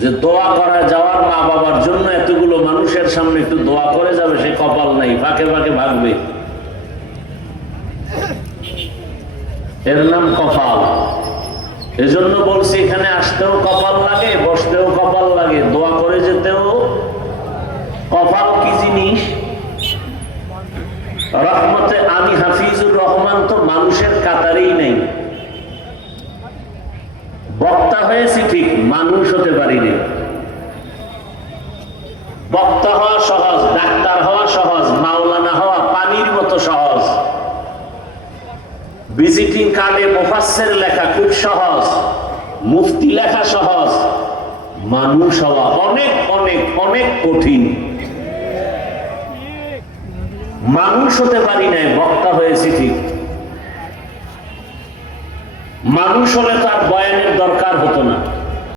যে দোয়া করা যাওয়ার মা বাবার জন্য এতগুলো মানুষের সামনে একটু দোয়া করে যাবে, সে কপাল নাই, ফাঁকে ফাঁকে ভাগবে। এর নাম কপাল। এজন্য বলছি, এখানে আসতেও কপাল লাগে, বসতেও কপাল লাগে, দোয়া করে যেতেও কপাল কি জিনিস? রহমতে আমি হাফিজুর রহমান তো মানুষের কাতারেই নেই বক্তা হয়েছি ঠিক, মানুষ হতে পারিনি। বক্তা হওয়া সহজ, ডাক্তার হওয়া সহজ, মাওলানা হওয়া পানির মতো সহজ। ভিজিটিং কার্ডে মোফাসের লেখা খুব সহজ, মুফতি লেখা সহজ, মানুষ হওয়া অনেক অনেক অনেক কঠিন। মানুষ হতে পারি নাই, বক্তা হয়েছি ঠিক। মানুষ হলে তার বয়ানের দরকার হতো না।